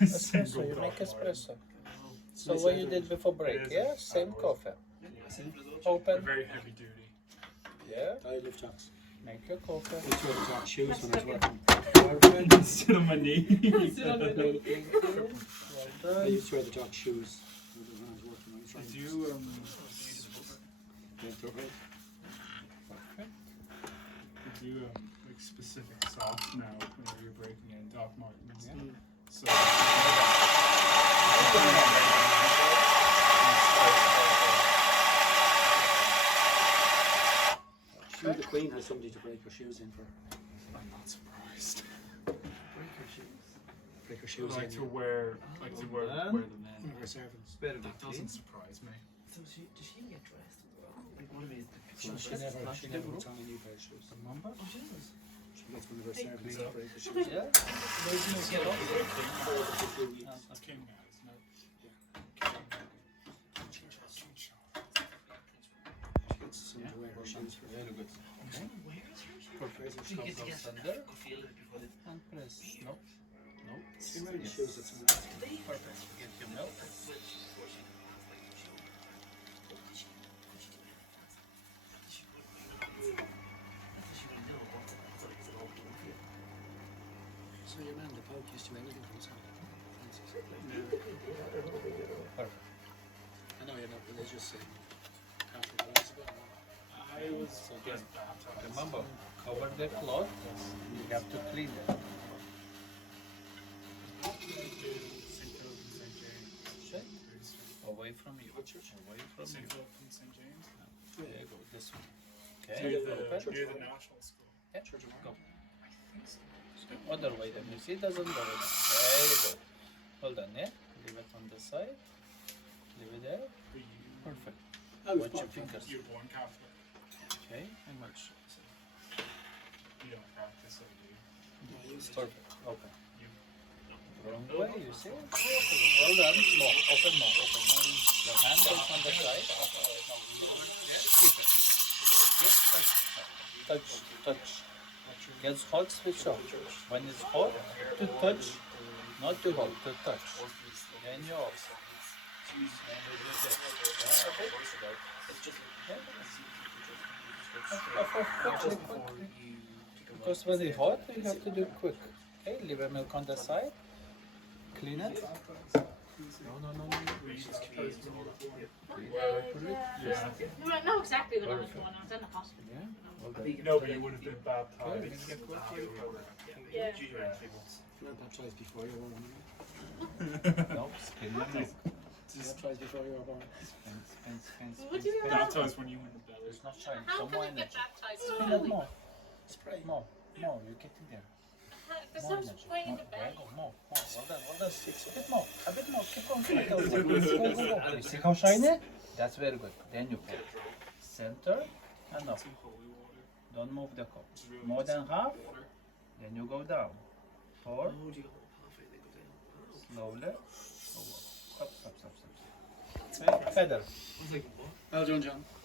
Espresso, you make espresso. So what you did before break, yeah? Same coffee. Open. Very heavy duty. Yeah. I lift jacks. Make your coffee. I used to wear the jack shoes when I was working. Sit on my knee. Well I done. used to wear the jack shoes when I was working. I was trying Do to you get to it. do like specific sauce now whenever you're breaking in Doc Martens? Yeah. So Sure, the Queen has somebody to break her shoes in for. I'm not surprised. Break her shoes. Break her shoes Like in. to wear wear them in. One of her servants. Better That doesn't surprise me. So does she get dressed as well? Like one of his She never puts on a new pair of shoes. Remember? Oh, Jesus. She gets one of her servants to break her shoes. Yeah. Laziness get off. It's king now, isn't it? She gets someone to wear her shoes for Very good. Okay. Where is her shoe? Crazy. She gets to Comes get under go feel it before the and press. No. No. She wears the shoes that someone else can. Perfect. Get your milk. switch before she So your man, the Pope, used to do anything for himself. Perfect. I know you're not religious and Catholic, but that's about I was again, baptized. Remember, cover the cloth. You have to clean it. St. Philip and St. James. Shake. Away from you. Away from St. you. Philip and St. James. There you go. This one. Near Okay. the, Open. near the national school. Yeah. Church of Go. I think so. Other way. Then you see it doesn't go. There you go. Hold on. Yeah. Leave it on the side. Leave it there. But Perfect. I was Watch your born fingers. you're born Catholic. Okay. And much. You don't practice it, do you? I used to. Perfect. Open. You Wrong way. You see? Well done. More. Open more. Open more. Your hand goes on the side. Yeah. Keep it. Yes. Touch. Touch. Gets hot, switch off. When it's hot, to touch, not to hold, to touch. Then you're off. Then you do this. Yeah, okay. Quickly. Because when it's hot, you have to do quick. Okay, leave a milk on the side. Clean it. No. You don't know exactly when I was born. I was in the hospital. Yeah. Well done. No, but you would have been baptized. Yeah. You weren't baptized before you were born. No, spin the milk. Baptized before you were born. What do you Spin. have? Baptized when you were in the belly. It's not shine. How Some can more I energy. get baptized Spin it slowly? more. Spray. More. You're getting there. There's More no energy. spray in More. the There bag. you go. More. Well done. A bit more. Keep on. Go. You see how shiny? That's very good. Then you pour. Center and up. Some holy water. Don't move the cup. It's really More than nice half. water. Then you go down. Pour. Oh, do you go halfway? They go down. Slowly. Go up. Stop. Okay. Feather. I was like, what? Well done, John.